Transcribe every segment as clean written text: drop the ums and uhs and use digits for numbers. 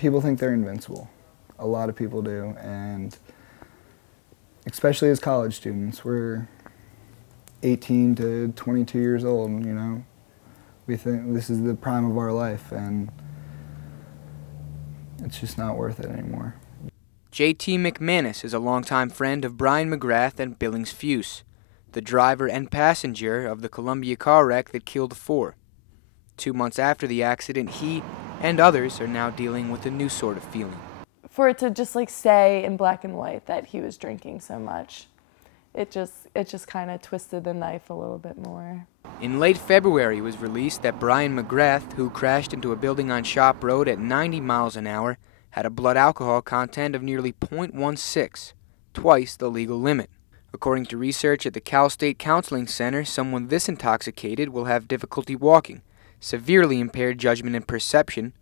people think they're invincible. A lot of people do, and especially as college students, we're 18 to 22 years old, you know. We think this is the prime of our life, and it's just not worth it anymore. J.T. McManus is a longtime friend of Brian McGrath and Billings Fuse, the driver and passenger of the Columbia car wreck that killed 4. 2 months after the accident, he and others are now dealing with a new sort of feeling. For it to just like say in black and white that he was drinking so much, it just kind of twisted the knife a little bit more. In late February, it was released that Brian McGrath, who crashed into a building on Shop Road at 90 miles an hour, had a blood alcohol content of nearly 0.16, twice the legal limit. According to research at the Cal State Counseling Center, someone this intoxicated will have difficulty walking, severely impaired judgment and perception,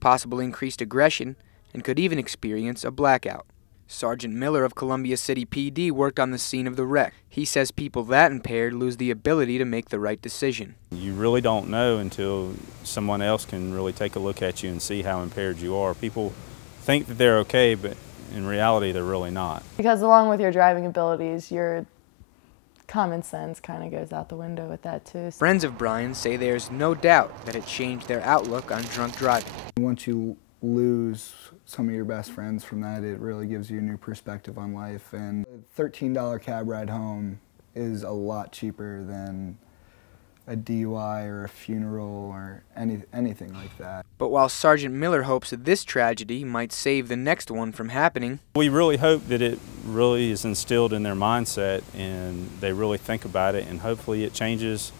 possible increased aggression, and could even experience a blackout. Sergeant Miller of Columbia City PD worked on the scene of the wreck. He says people that impaired lose the ability to make the right decision. You really don't know until someone else can really take a look at you and see how impaired you are. People think that they're okay, but in reality they're really not. Because along with your driving abilities, your common sense kind of goes out the window with that too. Friends of Brian say there's no doubt that it changed their outlook on drunk driving. Once you lose some of your best friends from that, it really gives you a new perspective on life. And a $13 cab ride home is a lot cheaper than a DUI or a funeral or anything like that. But while Sergeant Miller hopes that this tragedy might save the next one from happening, we really hope that it really is instilled in their mindset and they really think about it, and hopefully it changes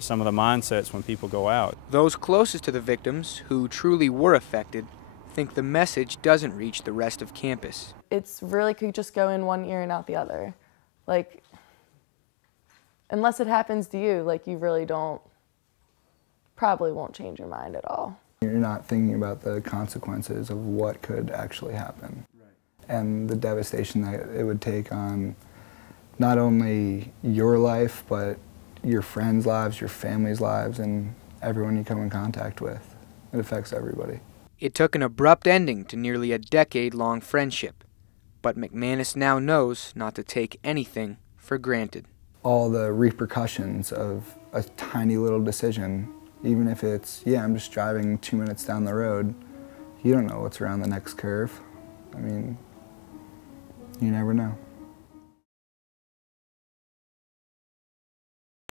some of the mindsets when people go out. Those closest to the victims, who truly were affected, think the message doesn't reach the rest of campus. It's really could just go in one ear and out the other. Like, unless it happens to you, like you really probably won't change your mind at all. You're not thinking about the consequences of what could actually happen, and the devastation that it would take on not only your life, but your friends' lives, your family's lives, and everyone you come in contact with. It affects everybody. It took an abrupt ending to nearly a decade-long friendship, but McManus now knows not to take anything for granted. All the repercussions of a tiny little decision, even if it's, yeah, I'm just driving 2 minutes down the road, you don't know what's around the next curve. I mean, you never know.